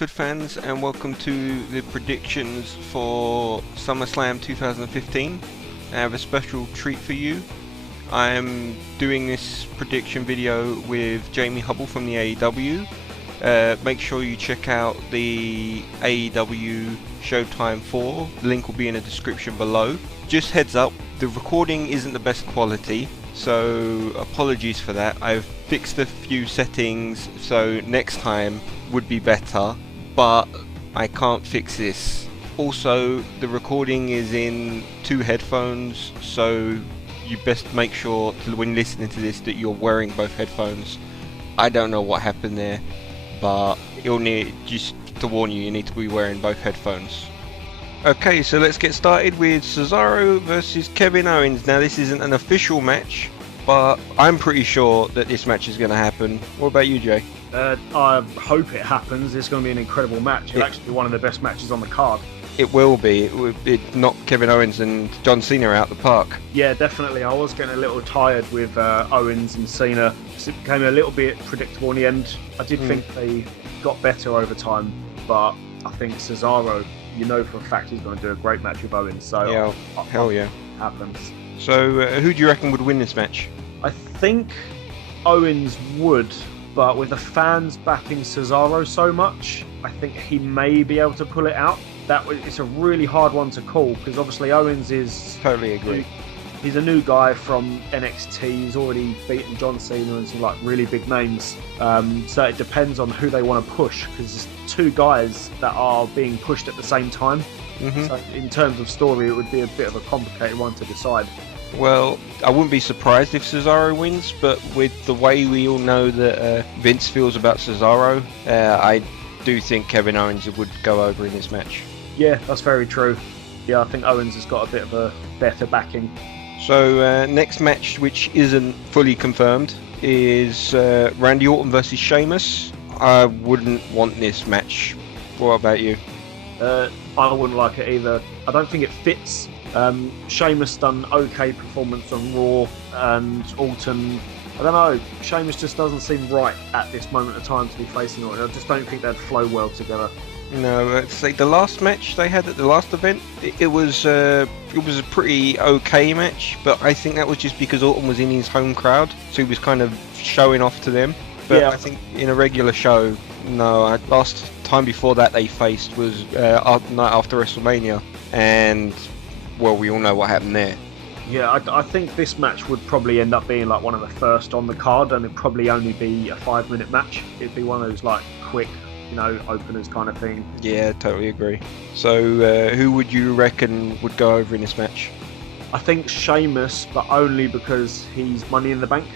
Fudd fans, and welcome to the predictions for SummerSlam 2015. I have a special treat for you. I am doing this prediction video with Jamie Hubble from the AEW. Make sure you check out the AEW Showtime 4. The link will be in the description below. Just heads up, the recording isn't the best quality, so apologies for that. I've fixed a few settings, so next time would be better, but I can't fix this. Also, the recording is in two headphones, so you best make sure when listening to this that you're wearing both headphones. I don't know what happened there, but you'll need, just to warn you, you need to be wearing both headphones. Okay, so let's get started with Cesaro versus Kevin Owens. Now, this isn't an official match, but I'm pretty sure that this match is going to happen. What about you, Jay? I hope it happens. It's going to be an incredible match. It'll actually be one of the best matches on the card. It will be. It knocked Kevin Owens and John Cena out the park. Yeah, definitely. I was getting a little tired with Owens and Cena. It became a little bit predictable in the end. I did think they got better over time, but I think Cesaro, you know for a fact he's going to do a great match with Owens. So yeah, hell yeah. Happens. So who do you reckon would win this match? I think Owens would, but with the fans backing Cesaro so much, I think he may be able to pull it out. It's a really hard one to call because obviously Owens is totally agree. He's a new guy from NXT. He's already beaten John Cena and some really big names. So it depends on who they want to push because there's two guys that are being pushed at the same time. So in terms of story, it would be a bit of a complicated one to decide. Well, I wouldn't be surprised if Cesaro wins, but with the way we all know that Vince feels about Cesaro, I do think Kevin Owens would go over in this match. Yeah, that's very true. Yeah, I think Owens has got a bit of a better backing. So next match, which isn't fully confirmed, is Randy Orton versus Sheamus. I wouldn't want this match. What about you? I wouldn't like it either. I don't think it fits. Sheamus done okay performance on Raw, and Orton, I don't know, Sheamus just doesn't seem right at this moment of time to be facing Orton. I just don't think they'd flow well together. No, it's like the last match they had at the last event, it was a pretty okay match, but I think that was just because Orton was in his home crowd, so he was kind of showing off to them. But yeah. I think in a regular show, no. Last time before that they faced was night after WrestleMania, and well, we all know what happened there. Yeah, I think this match would probably end up being like one of the first on the card, and it'd probably only be a 5-minute match. It'd be one of those quick, openers kind of thing. Yeah, totally agree. So who would you reckon would go over in this match? I think Sheamus, but only because he's Money in the Bank,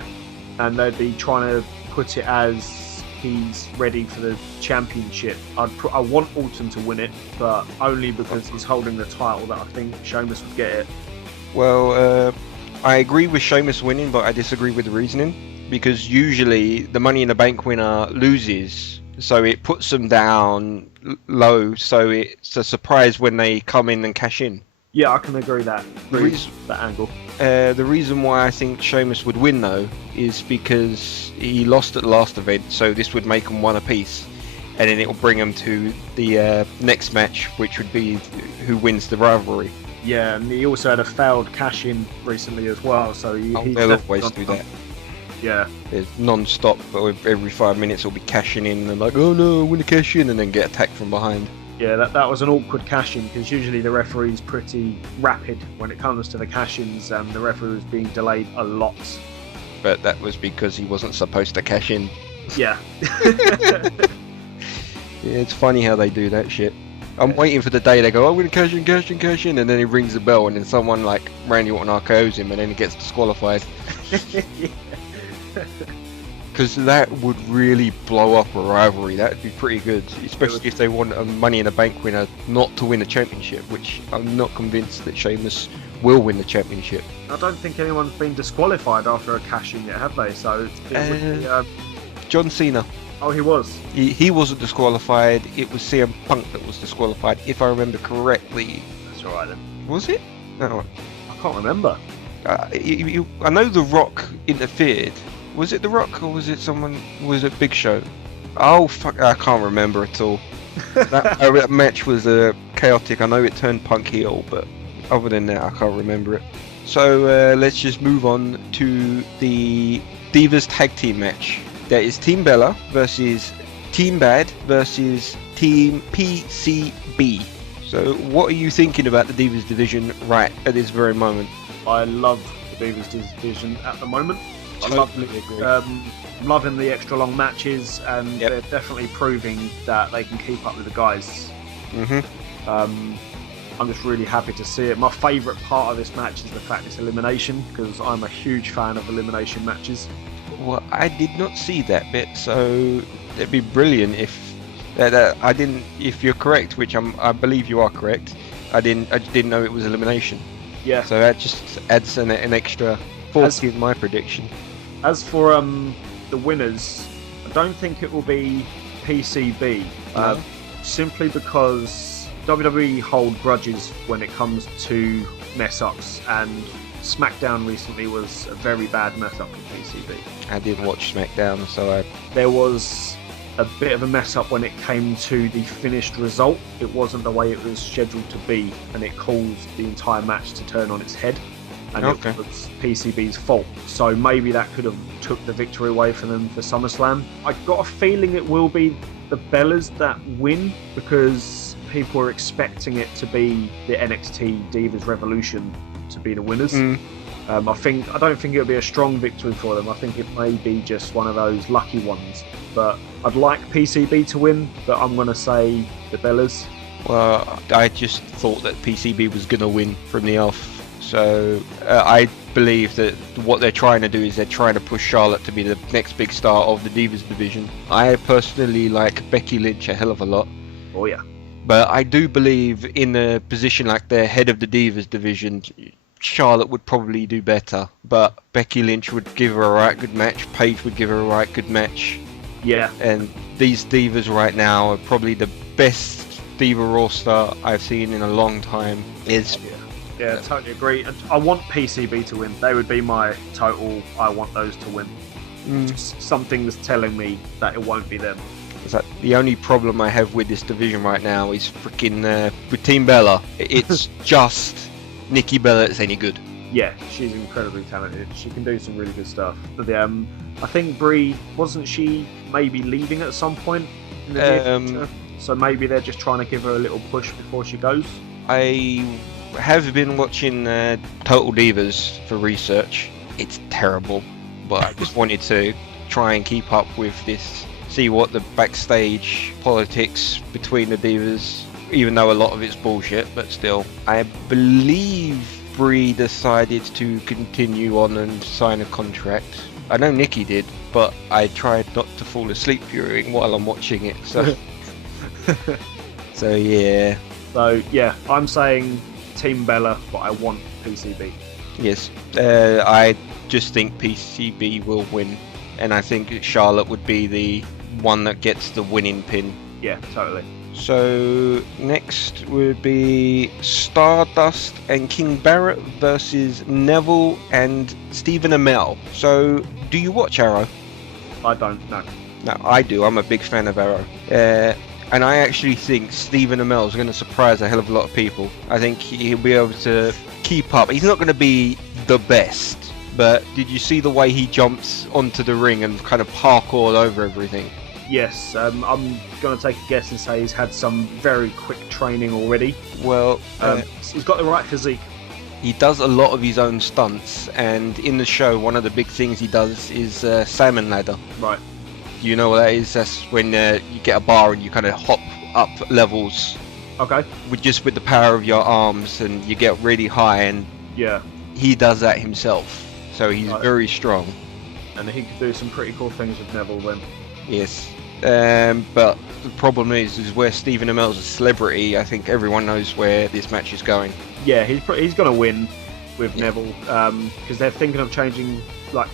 and they'd be trying to put it as he's ready for the championship. I want Orton to win it, but only because he's holding the title that I think Sheamus would get it. Well, I agree with Sheamus winning, but I disagree with the reasoning, because usually the Money in the Bank winner loses, so it puts them down low, so it's a surprise when they come in and cash in. Yeah, I can agree that angle. The reason why I think Sheamus would win, though, is because he lost at the last event, so this would make them one apiece, and then it will bring them to the next match, which would be who wins the rivalry. Yeah, and he also had a failed cash-in recently as well, so they'll always do that. Yeah. It's non-stop, but every 5 minutes it'll be cashing in, and like, oh no, I want to cash in, and then get attacked from behind. Yeah, that was an awkward cash-in, because usually the referee's pretty rapid when it comes to the cash-ins, and the referee was being delayed a lot. But that was because he wasn't supposed to cash in. Yeah. Yeah, it's funny how they do that shit. I'm waiting for the day they go, I'm going to cash in, and then he rings the bell, and then someone like Randy Orton RKO's him, and then he gets disqualified. Because that would really blow up a rivalry. That would be pretty good, especially if they want a Money in the Bank winner not to win a championship, which I'm not convinced that Sheamus will win the championship. I don't think anyone's been disqualified after a cash-in yet, have they? So it would be, John Cena. Oh, he was? He wasn't disqualified. It was CM Punk that was disqualified, if I remember correctly. That's alright then. Was it? No. I can't remember. I know The Rock interfered. Was it The Rock or was it someone? Was it Big Show? Oh fuck! I can't remember at all. That match was chaotic. I know it turned Punk heel, but other than that, I can't remember it. So let's just move on to the Divas Tag Team match. That is Team Bella versus Team Bad versus Team PCB. So what are you thinking about the Divas division right at this very moment? I love the Divas division at the moment. Totally agree. I'm loving the extra long matches, and they're definitely proving that they can keep up with the guys. I'm just really happy to see it. My favourite part of this match is the fact it's elimination, because I'm a huge fan of elimination matches. Well, I did not see that bit, so it'd be brilliant if I didn't. If you're correct, which I believe you are correct, I just didn't know it was elimination. Yeah. So that just adds an extra 40 in my prediction. As for the winners, I don't think it will be PCB, simply because WWE hold grudges when it comes to mess-ups, and SmackDown recently was a very bad mess-up for PCB. I did watch SmackDown, so there was a bit of a mess-up when it came to the finished result. It wasn't the way it was scheduled to be, and it caused the entire match to turn on its head, and it was PCB's fault. So maybe that could have took the victory away from them for SummerSlam. I got a feeling it will be the Bellas that win, because people are expecting it to be the NXT Divas Revolution to be the winners. I don't think it'll be a strong victory for them. I think it may be just one of those lucky ones. But I'd like PCB to win, but I'm going to say the Bellas. Well, I just thought that PCB was going to win from the off. So I believe that what they're trying to do is they're trying to push Charlotte to be the next big star of the Divas division. I personally like Becky Lynch a hell of a lot. Oh yeah. But I do believe in a position like the head of the Divas division, Charlotte would probably do better. But Becky Lynch would give her a right good match. Paige would give her a right good match. Yeah. And these Divas right now are probably the best Diva roster I've seen in a long time. Yeah, totally agree. I want PCB to win. They would be my total. I want those to win. Something's telling me that it won't be them. It's like the only problem I have with this division right now is freaking with Team Bella. It's just Nikki Bella that's any good. Yeah, she's incredibly talented. She can do some really good stuff. But I think Brie, wasn't she maybe leaving at some point in the near future? So maybe they're just trying to give her a little push before she goes. I have been watching Total Divas for research. It's terrible, but I just wanted to try and keep up with this. See what the backstage politics between the Divas, even though a lot of it's bullshit, but still. I believe Brie decided to continue on and sign a contract. I know Nikki did, but I tried not to fall asleep while I'm watching it, so... So yeah, I'm saying Team Bella, but I want PCB. Yes, I just think PCB will win, and I think Charlotte would be the one that gets the winning pin. Yeah, totally. So next would be Stardust and King Barrett versus Neville and Stephen Amell. So do you watch Arrow? I don't, no. No, I do. I'm a big fan of Arrow. And I actually think Stephen Amell is going to surprise a hell of a lot of people. I think he'll be able to keep up. He's not going to be the best, but did you see the way he jumps onto the ring and kind of parkoured over everything? Yes, I'm going to take a guess and say he's had some very quick training already. Well, he's got the right physique. He does a lot of his own stunts, and in the show, one of the big things he does is salmon ladder. Right. You know what that is? That's when you get a bar and you kind of hop up levels. Okay. With the power of your arms, and you get really high, and yeah, he does that himself. So he's very strong. And he could do some pretty cool things with Neville then. Yes. But the problem is where Stephen Amell's a celebrity, I think everyone knows where this match is going. Yeah, he's going to win with Neville, because they're thinking of changing, like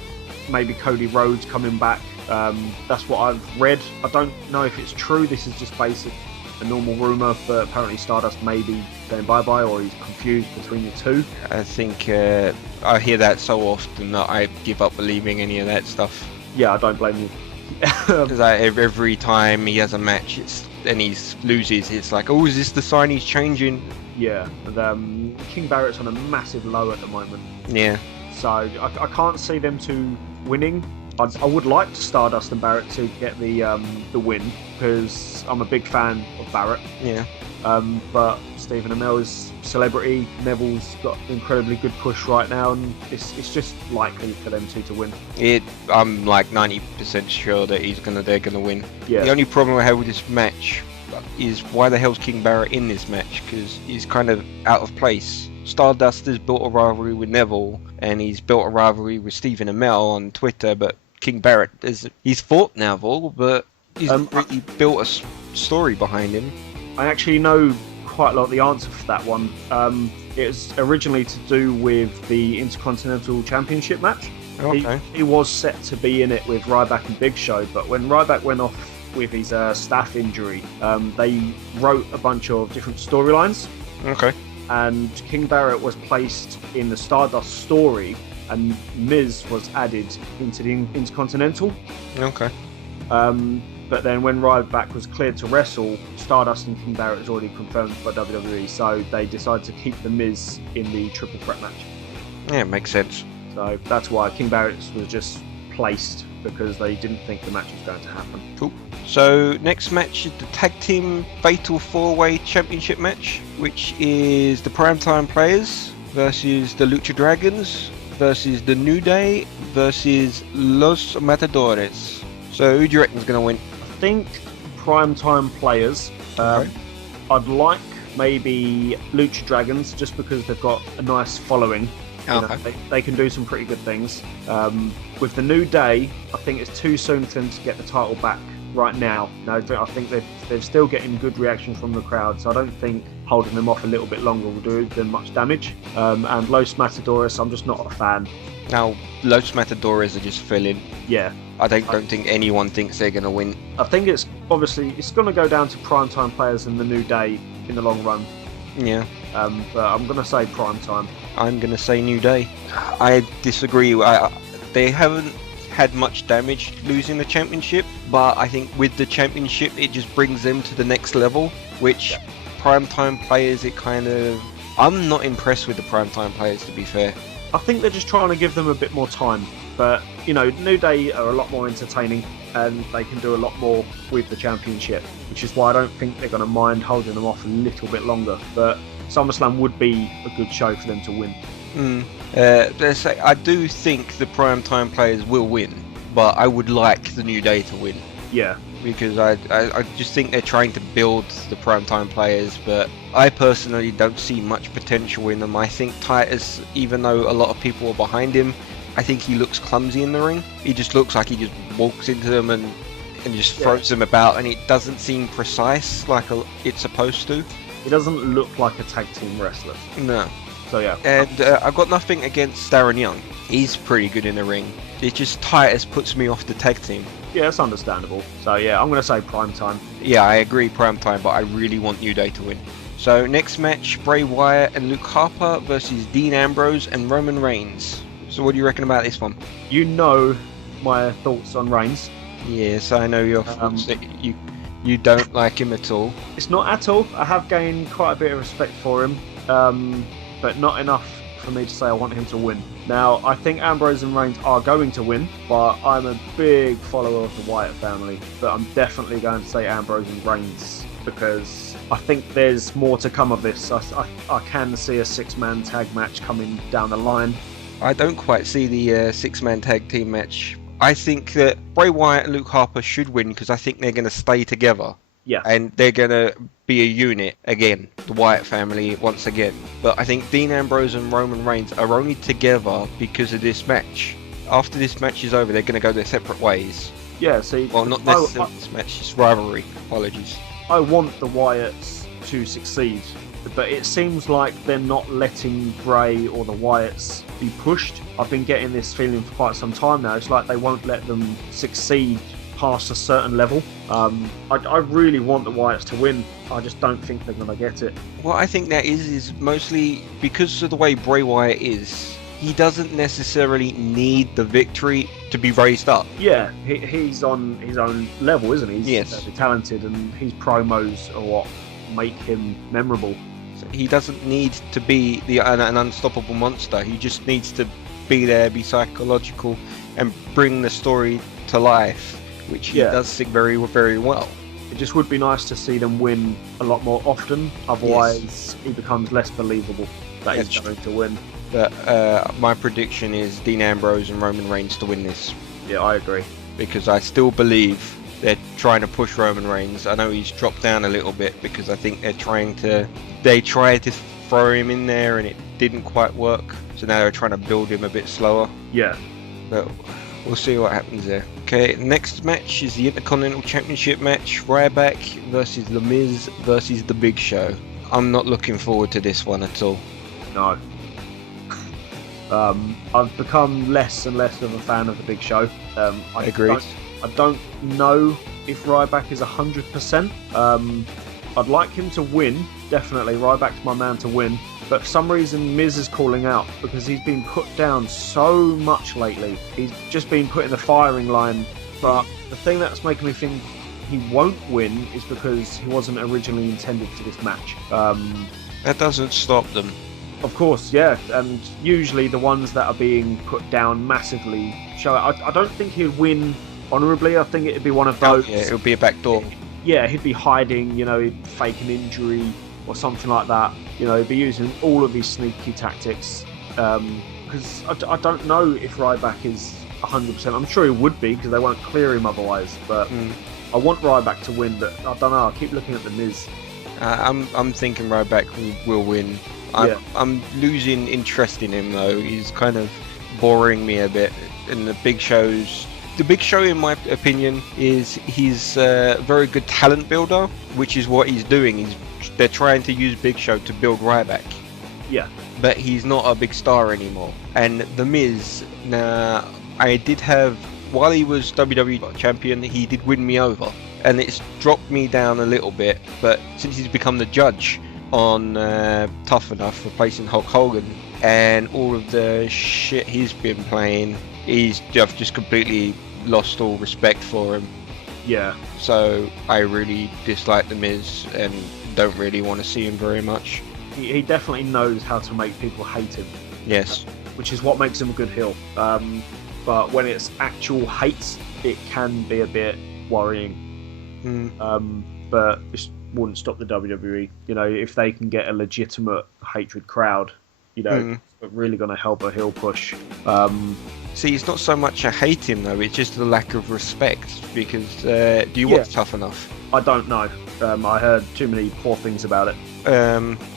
maybe Cody Rhodes coming back. That's what I've read. I don't know if it's true. This is just basic, a normal rumour, but apparently Stardust may be going bye-bye, or he's confused between the two. I think I hear that so often that I give up believing any of that stuff. Yeah, I don't blame you. Because every time he has a match, it's and he loses, it's like, oh, is this the sign he's changing? Yeah, and King Barrett's on a massive low at the moment. Yeah. So I can't see them two winning. I would like Stardust and Barrett to get the win, because I'm a big fan of Barrett. Yeah. But Stephen Amell is celebrity. Neville's got an incredibly good push right now, and it's just likely for them two to win. I'm like 90% sure that they're gonna win. Yeah. The only problem I have with this match is why the hell's King Barrett in this match? Because he's kind of out of place. Stardust has built a rivalry with Neville, and he's built a rivalry with Stephen Amell on Twitter, but King Barrett he's fought Neville, but he's not really built a story behind him. I actually know quite a lot of the answer for that one. It was originally to do with the Intercontinental Championship match. Okay. He was set to be in it with Ryback and Big Show, but when Ryback went off with his staph injury, they wrote a bunch of different storylines. Okay. And King Barrett was placed in the Stardust story, and Miz was added into the Intercontinental. Okay. But then when Ryback was cleared to wrestle, Stardust and King Barrett was already confirmed by WWE, so they decided to keep the Miz in the triple threat match. Yeah, it makes sense. So that's why King Barrett was just placed, because they didn't think the match was going to happen. Cool. So next match is the Tag Team Fatal 4-Way Championship match, which is the Primetime Players versus the Lucha Dragons versus the New Day versus Los Matadores. So who do you reckon is going to win? I think Primetime Players. Okay. I'd like maybe Lucha Dragons, just because they've got a nice following. Okay. They can do some pretty good things. With the New Day, I think it's too soon for them to get the title back right now. No, I think they're still getting good reaction from the crowd, so I don't think holding them off a little bit longer will do them much damage. And Los Matadores, I'm just not a fan. Now, Los Matadores are just filling. Yeah. I don't think anyone thinks they're going to win. I think it's going to go down to Primetime Players and the New Day in the long run. Yeah. But I'm going to say Primetime. I'm going to say New Day. I disagree. They haven't had much damage losing the championship, but I think with the championship it just brings them to the next level, which Primetime Players, I'm not impressed with the Primetime Players, to be fair. I think they're just trying to give them a bit more time, but New Day are a lot more entertaining, and they can do a lot more with the championship, which is why I don't think they're going to mind holding them off a little bit longer. But SummerSlam would be a good show for them to win. I do think the Primetime Players will win, but I would like the New Day to win. Yeah. Because I just think they're trying to build the Primetime Players, but I personally don't see much potential in them. I think Titus, even though a lot of people are behind him, I think he looks clumsy in the ring. He just looks like he just walks into them and just throws them about, and it doesn't seem precise like it's supposed to. He doesn't look like a tag team wrestler. No. So yeah. And I've got nothing against Darren Young. He's pretty good in the ring. It's just Titus puts me off the tag team. Yeah, that's understandable. So yeah, I'm going to say Primetime. Yeah, I agree, Primetime, but I really want New Day to win. So next match, Bray Wyatt and Luke Harper versus Dean Ambrose and Roman Reigns. So what do you reckon about this one? You know my thoughts on Reigns. Yes, I know your thoughts. You don't like him at all. It's not at all. I have gained quite a bit of respect for him, but not enough for me to say I want him to win. Now, I think Ambrose and Reigns are going to win, but I'm a big follower of the Wyatt family. But I'm definitely going to say Ambrose and Reigns, because I think there's more to come of this. I can see a six-man tag match coming down the line. I don't quite see the six-man tag team match. I think that Bray Wyatt and Luke Harper should win, because I think they're going to stay together. Yeah. And they're going to be a unit again, the Wyatt family once again. But I think Dean Ambrose and Roman Reigns are only together because of this match. After this match is over, they're going to go their separate ways. Yeah, see... Well, not necessarily this match, it's rivalry. Apologies. I want the Wyatts to succeed, but it seems like they're not letting Bray or the Wyatts be pushed. I've been getting this feeling for quite some time now. It's like they won't let them succeed past a certain level. I really want the Wyatts to win. I just don't think they're going to get it. What I think that is mostly because of the way Bray Wyatt is. he doesn't necessarily need the victory to be raised up. Yeah, he's on his own level, isn't he? He's Yes. talented, and his promos are what make him memorable. So he doesnn't need to be an unstoppable monster. He just needs to be there, be psychological, and bring the story to life, which he does very, very well. It just would be nice to see them win a lot more often. Otherwise, he becomes less believable that he's going to win. But my prediction is Dean Ambrose and Roman Reigns to win this. Yeah, I agree. Because I still believe they're trying to push Roman Reigns. I know he's dropped down a little bit because I think they tried to throw him in there and it didn't quite work. So now they're trying to build him a bit slower. Yeah. But we'll see what happens there. Okay, next match is the Intercontinental Championship match. Ryback versus The Miz versus The Big Show. I'm not looking forward to this one at all. No. I've become less and less of a fan of The Big Show. I Agreed. I don't know if Ryback is 100%. I'd like him to win, definitely. Ryback's my man to win. But for some reason, Miz is calling out because he's been put down so much lately. He's just been put in the firing line. But the thing that's making me think he won't win is because he wasn't originally intended for this match. That doesn't stop them. Of course, yeah, and usually the ones that are being put down massively show it. I don't think he'd win honourably. I think it'd be one of those. Yeah, it would be a backdoor. Yeah, he'd be hiding, he'd fake an injury or something like that. He'd be using all of these sneaky tactics. Because I don't know if Ryback is 100%. I'm sure he would be because they won't clear him otherwise. But I want Ryback to win, but I don't know. I keep looking at The Miz. I'm thinking Ryback will win. I'm losing interest in him though. He's kind of boring me a bit. And the Big Show, in my opinion, he's a very good talent builder, which is what he's doing. They're trying to use Big Show to build Ryback. Yeah. But he's not a big star anymore. And The Miz, now I did have, while he was WWE champion, he did win me over. And it's dropped me down a little bit, but since he's become the judge on Tough Enough, replacing Hulk Hogan, and all of the shit he's been playing, I've just completely lost all respect for him. Yeah. So I really dislike The Miz and don't really want to see him very much. He definitely knows how to make people hate him. Yes. Which is what makes him a good heel. But when it's actual hate, it can be a bit worrying. But it wouldn't stop the WWE. If they can get a legitimate hatred crowd, it's really going to help a heel push. See, it's not so much I hate him though, it's just the lack of respect. Because do you watch Tough Enough? I don't know. I heard too many poor things about it.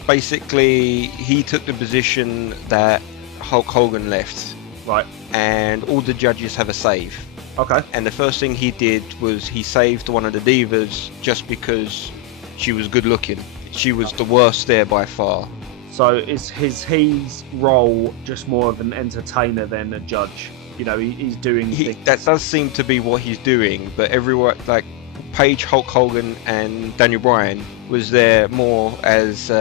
Basically, he took the position that Hulk Hogan left. Right. And all the judges have a save. Okay. And the first thing he did was he saved one of the divas just because she was good looking. She was the worst there by far. So is his role just more of an entertainer than a judge? He's doing things. That does seem to be what he's doing, but everyone, like Paige, Hulk Hogan and Daniel Bryan, was there more as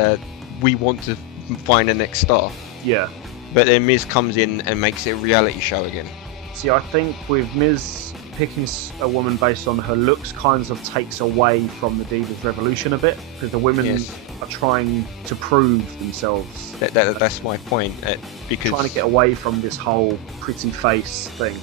we want to find the next star. Yeah. But then Miz comes in and makes it a reality show again. See, I think with Miz picking a woman based on her looks kind of takes away from the Divas Revolution a bit, because the women are trying to prove themselves. That's my point. Because trying to get away from this whole pretty face thing.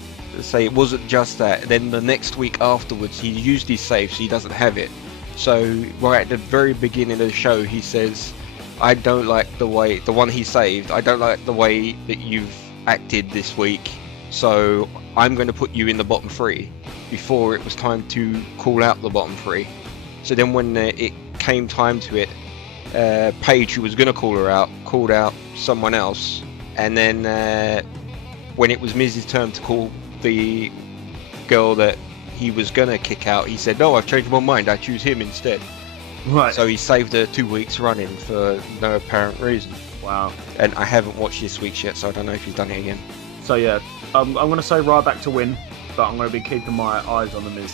Say it wasn't just that. Then the next week afterwards, he used his save, so he doesn't have it. So right at the very beginning of the show, he says, "I don't like the one he saved. I don't like the way that you've acted this week. So I'm going to put you in the bottom three," before it was time to call out the bottom three. So then when it came time to it, Paige, who was going to call her out, called out someone else. And then when it was Miz's turn to call the girl that he was going to kick out, he said, "No, I've changed my mind. I choose him instead." Right. So he saved her 2 weeks running for no apparent reason. Wow. And I haven't watched this week's yet, so I don't know if he's done it again. So yeah, I'm going to say Ryback to win, but I'm going to be keeping my eyes on the Miz.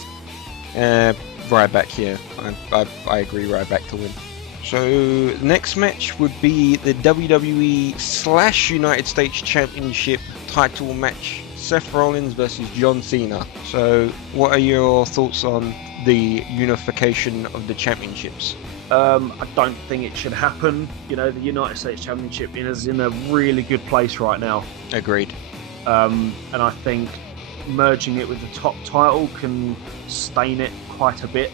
Ryback, yeah. I agree, Ryback to win. So next match would be the WWE / United States Championship title match. Seth Rollins versus John Cena. So what are your thoughts on the unification of the championships? I don't think it should happen. You know, the United States Championship is in a really good place right now. Agreed. And I think merging it with the top title can stain it quite a bit.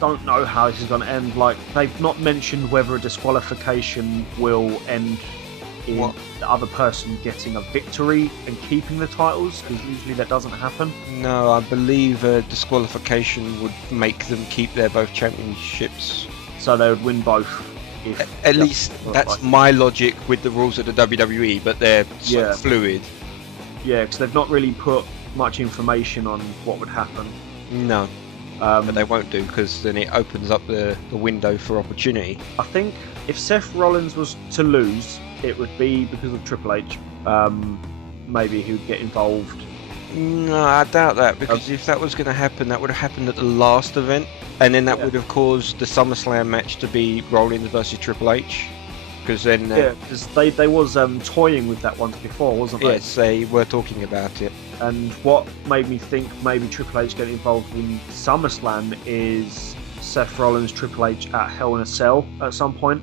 Don't know how this is going to end. Like, they've not mentioned whether a disqualification will end in the other person getting a victory and keeping the titles, because usually that doesn't happen. No, I believe a disqualification would make them keep their both championships. So they would win both. At least that's my logic with the rules of the WWE, but they're so fluid. Yeah, because they've not really put much information on what would happen. No. But they won't do, because then it opens up the window for opportunity. I think if Seth Rollins was to lose, it would be because of Triple H. Maybe he would get involved. No, I doubt that, because if that was going to happen, that would have happened at the last event, and then that would have caused the SummerSlam match to be Rollins versus Triple H. Because then because they was toying with that once before, wasn't they? Yes, they were talking about it. And what made me think maybe Triple H getting involved in SummerSlam is Seth Rollins, Triple H at Hell in a Cell at some point.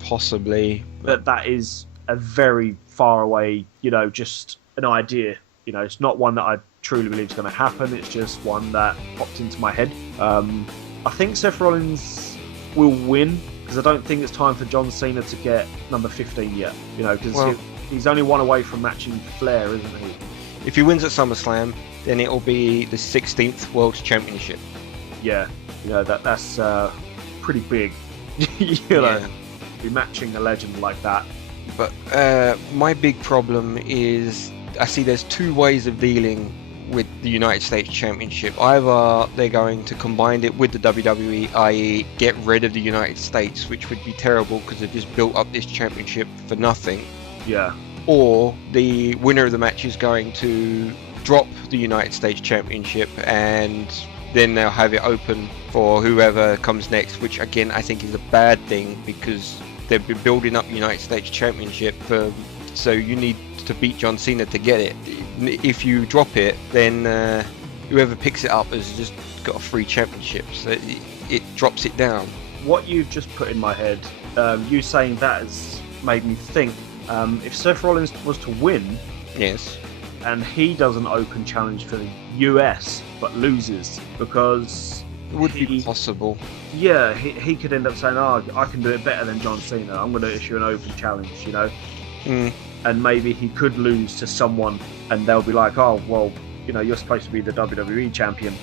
Possibly. But that is a very far away, just an idea. It's not one that I truly believe is going to happen. It's just one that popped into my head. I think Seth Rollins will win, because I don't think it's time for John Cena to get number 15 yet. Because he's only one away from matching Flair, isn't he? If he wins at SummerSlam, then it'll be the 16th World Championship. Yeah, that's pretty big. Be matching a legend like that. But my big problem is I see there's two ways of dealing with the United States Championship. Either they're going to combine it with the WWE, i.e. get rid of the United States, which would be terrible because they've just built up this championship for nothing. Yeah. Or the winner of the match is going to drop the United States Championship, and then they'll have it open for whoever comes next, which again I think is a bad thing, because they've been building up the United States Championship so you need to beat John Cena to get it. If you drop it, then whoever picks it up has just got a free championship, so it drops it down. What you've just put in my head, you saying that has made me think, if Seth Rollins was to win, yes, and he does an open challenge for the US but loses, because it would be possible. Yeah, he could end up saying, I can do it better than John Cena, I'm going to issue an open challenge, And maybe he could lose to someone, and they'll be like, you're supposed to be the WWE champion.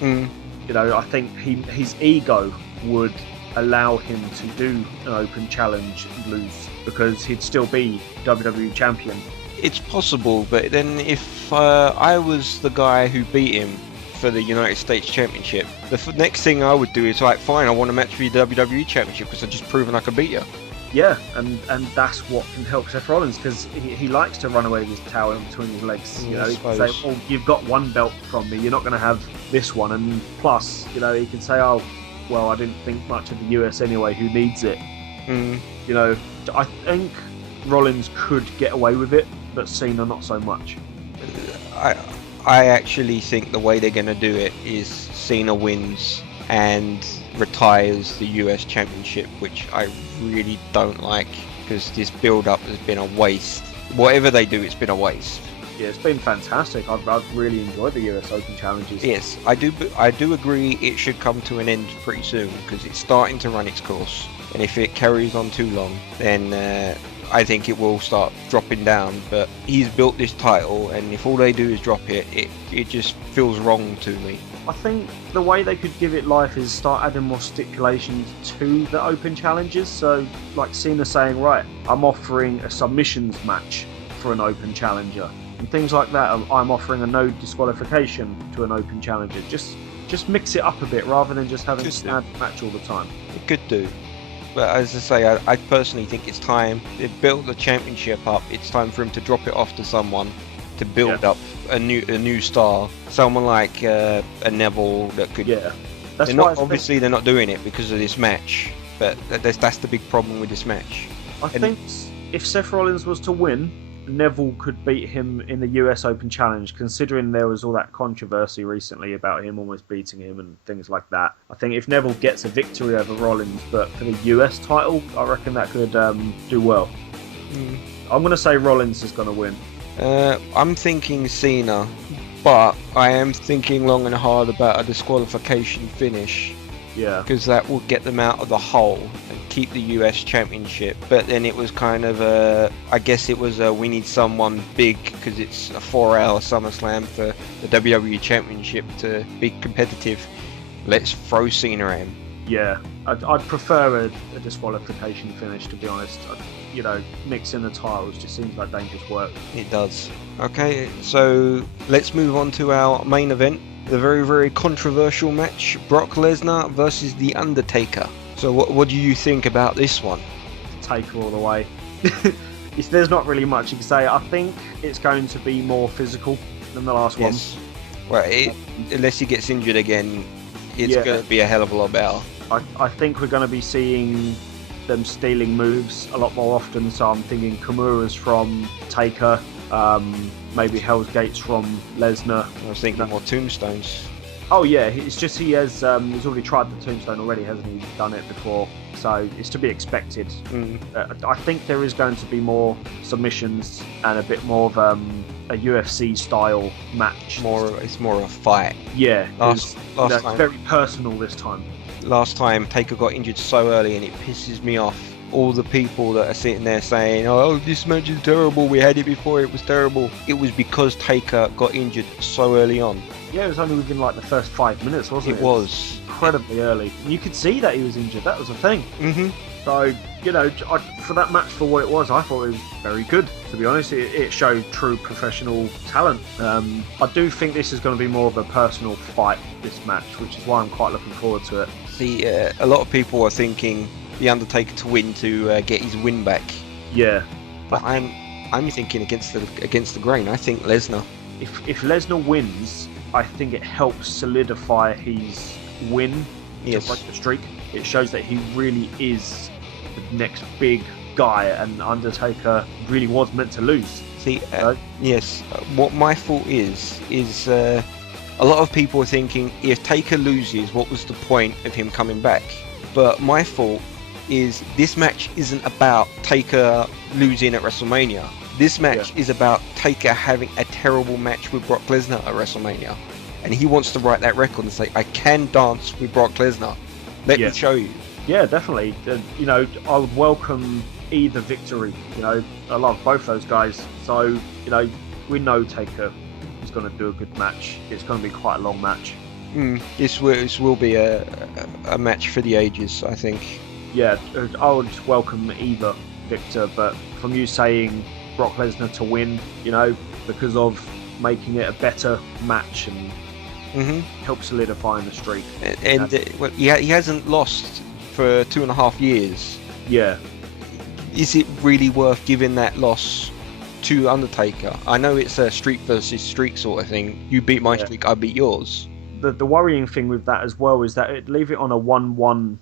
I think his ego would allow him to do an open challenge and lose, because he'd still be WWE champion. It's possible, but then if I was the guy who beat him for the United States Championship, the next thing I would do is fine, I want a match for the WWE Championship because I've just proven I can beat you. Yeah, and that's what can help Seth Rollins, because he likes to run away with his towel in between his legs. He can say, you've got one belt from me, you're not going to have this one. And plus, he can say, I didn't think much of the US anyway, who needs it? I think Rollins could get away with it, but Cena not so much. I actually think the way they're going to do it is Cena wins and retires the US Championship, which I really don't like, because this build-up has been a waste. Whatever they do, it's been a waste. Yeah, it's been fantastic. I've really enjoyed the US Open challenges. Yes, I do agree it should come to an end pretty soon, because it's starting to run its course, and if it carries on too long, then I think it will start dropping down. But he's built this title, and if all they do is drop it, it just feels wrong to me. I think the way they could give it life is start adding more stipulations to the open challenges. So, like Cena saying, right, I'm offering a submissions match for an open challenger, and things like that. I'm offering a no disqualification to an open challenger. Just mix it up a bit, rather than just having a standard match all the time. It could do. But as I say, I personally think it's time. They've built the championship up. It's time for him to drop it off to someone to build up a new star. Someone like a Neville that could That's they're why not, obviously they're not doing it because of this match, but that's the big problem with this match. I think if Seth Rollins was to win, Neville could beat him in the US Open Challenge, considering there was all that controversy recently about him almost beating him and things like that. I think if Neville gets a victory over Rollins, but for the US title, I reckon that could do well. I'm going to say Rollins is going to win. I'm thinking Cena, but I am thinking long and hard about a disqualification finish. Yeah. Because that will get them out of the hole and keep the US Championship. But then it was kind of I guess it was we need someone big because it's a 4-hour SummerSlam for the WWE Championship to be competitive. Let's throw Cena in. Yeah, I'd prefer a disqualification finish, to be honest. Mixing the titles just seems like dangerous work. It does. Okay, so let's move on to our main event. The very, very controversial match, Brock Lesnar versus The Undertaker. So what do you think about this one? Taker all the way. There's not really much you can say. I think it's going to be more physical than the last one. Well, unless he gets injured again, it's going to be a hell of a lot better. I think we're going to be seeing them stealing moves a lot more often, so I'm thinking Kimura's from Taker, maybe Hell's Gates from Lesnar. I was thinking more tombstones. Oh yeah, it's just he's already tried the tombstone already, hasn't he? Done it before, so it's to be expected. I think there is going to be more submissions and a bit more of a UFC style match. It's more of a fight. Yeah, last time, it's very personal this time. Last time Taker got injured so early, and it pisses me off. All the people that are sitting there saying, "Oh, this match is terrible. We had it before. It was terrible." It was because Taker got injured so early on. Yeah, it was only within like the first 5 minutes, wasn't it? It was incredibly early. You could see that he was injured. That was the thing. So, for that match, for what it was, I thought it was very good, to be honest. It showed true professional talent. I do think this is going to be more of a personal fight, this match, which is why I'm quite looking forward to it. See, a lot of people are thinking The Undertaker to win to get his win back. Yeah. But I'm thinking against the grain. I think Lesnar. If Lesnar wins, I think it helps solidify his win to break the streak. It shows that he really is the next big guy, and Undertaker really was meant to lose. See, yes. What my thought is a lot of people are thinking if Taker loses, what was the point of him coming back? But my thought is this match isn't about Taker losing at WrestleMania. This match is about Taker having a terrible match with Brock Lesnar at WrestleMania. And he wants to write that record and say, I can dance with Brock Lesnar. Let me show you. Yeah, definitely. I would welcome either victory. I love both those guys. So, we know Taker is going to do a good match. It's going to be quite a long match. This will be a match for the ages, I think. Yeah, I would welcome either victor, but from you saying Brock Lesnar to win, because of making it a better match and help solidifying the streak. And he hasn't lost for 2.5 years. Yeah. Is it really worth giving that loss to Undertaker? I know it's a streak versus streak sort of thing. You beat my streak, I beat yours. The worrying thing with that as well is that it'd leave it on a 1-1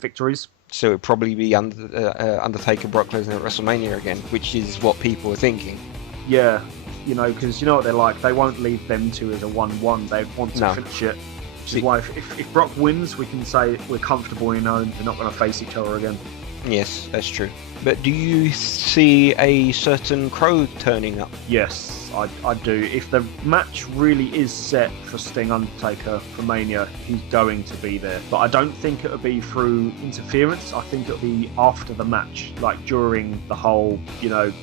victories. So it'd probably be Undertaker Brock Lesnar at WrestleMania again, which is what people are thinking. Yeah, because you know what they're like. They won't leave them two as a 1-1. They want to finish it. Which is why if Brock wins, we can say we're comfortable, they're not going to face each other again. Yes, that's true. But do you see a certain Crow turning up? Yes, I do. If the match really is set for Sting Undertaker for Mania, he's going to be there. But I don't think it'll be through interference. I think it'll be after the match, like during the whole,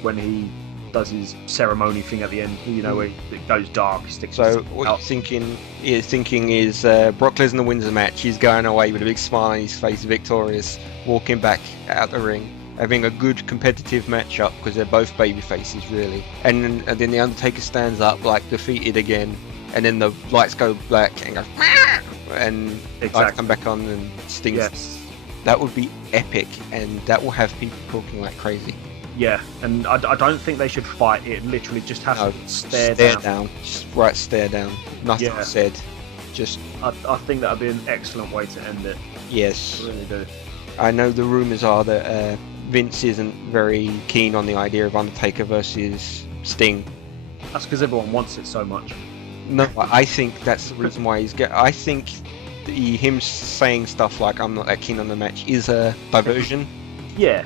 when he does his ceremony thing at the end, where it goes dark. So what you're thinking is Brock Lesnar wins the match. He's going away with a big smile on his face, victorious, walking back out the ring, having a good competitive matchup because they're both baby faces, really. And then the Undertaker stands up like defeated again, and then the lights go black and goes, and lights come back on and Sting. Yes. That would be epic, and that will have people talking like crazy. Yeah, and I don't think they should fight. It literally just has to stare down. Just stare down. Nothing said. I think that would be an excellent way to end it. Yes. I really do. I know the rumours are that Vince isn't very keen on the idea of Undertaker versus Sting. That's because everyone wants it so much. No, I think that's the reason why I think him saying stuff like "I'm not that keen on the match" is a diversion. Yeah,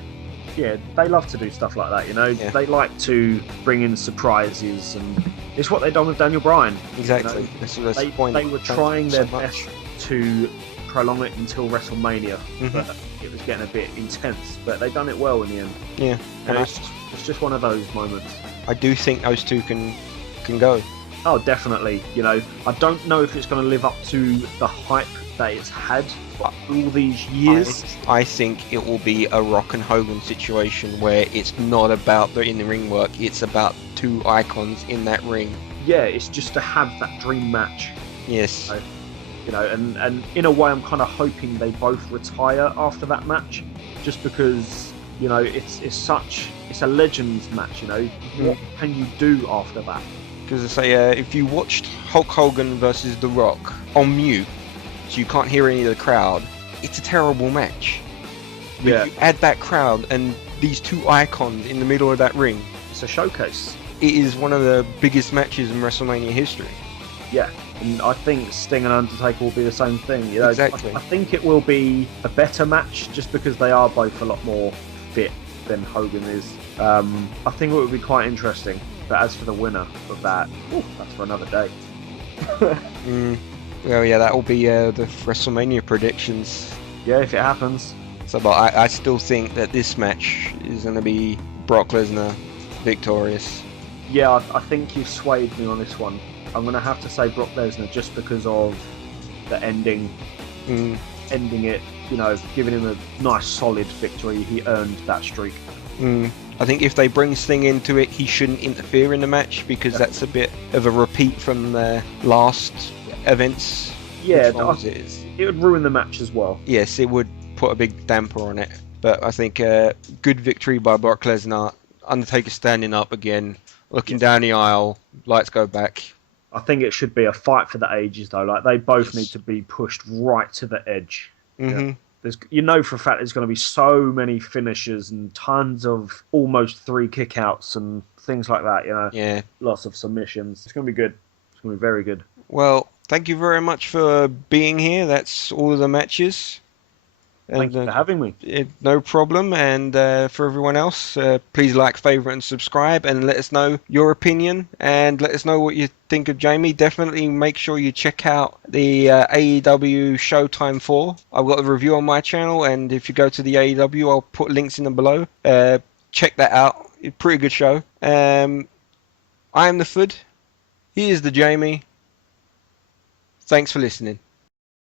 they love to do stuff like that, you know. Yeah. They like to bring in surprises, and it's what they've done with Daniel Bryan. Exactly. You know? That's the They point. were trying their so much. best to prolong it until WrestleMania, Mhm. but it was getting a bit intense. But they done it well in the end. Yeah, And and it's just one of those moments. I do think those two can go. Oh, definitely. You know, I don't know if it's going to live up to the hype that it's had for all these years. I think it will be a Rock and Hogan situation where it's not about the in-the-ring work, it's about two icons in that ring. Yeah, it's just to have that dream match. Yes. You know, and in a way, I'm kind of hoping they both retire after that match, just because, you know, it's a legends match. You know, what can you do after that? Because I say, if you watched Hulk Hogan versus The Rock on mute, so you can't hear any of the crowd, it's a terrible match. But Yeah. you add that crowd and these two icons in the middle of that ring, It's a showcase. it is one of the biggest matches in WrestleMania history. Yeah, and I think Sting and Undertaker will be the same thing. You know, Exactly. I think it will be a better match just because they are both a lot more fit than Hogan is. I think it would be quite interesting. But as for the winner of that, that's for another day. Well, yeah, that will be the WrestleMania predictions. Yeah, if it happens. So, but I still think that this match is going to be Brock Lesnar victorious. Yeah, I think you've swayed me on this one. I'm going to have to say Brock Lesnar just because of the ending. Ending it, you know, giving him a nice solid victory. He earned that streak. I think if they bring Sting into it, he shouldn't interfere in the match because that's a bit of a repeat from the last events. Yeah, Which one was it? it would ruin the match as well. Yes, it would put a big damper on it. But I think good victory by Brock Lesnar. Undertaker standing up again, looking down the aisle, lights go back. I think it should be a fight for the ages, though. Like, they both need to be pushed right to the edge. Yeah. You know for a fact there's going to be so many finishes and tons of almost 3 kickouts and things like that, you know. Yeah. Lots of submissions. It's going to be good. It's going to be very good. Well, thank you very much for being here. That's all of the matches. Thank you for having me. No problem. And for everyone else, please like, favourite and subscribe and let us know your opinion and let us know what you think of Jamie. Definitely make sure you check out the AEW Showtime 4. I've got a review on my channel, and if you go to the AEW, I'll put links in them below. Check that out. It's a pretty good show. I am the Fudd. He is the Jamie. Thanks for listening.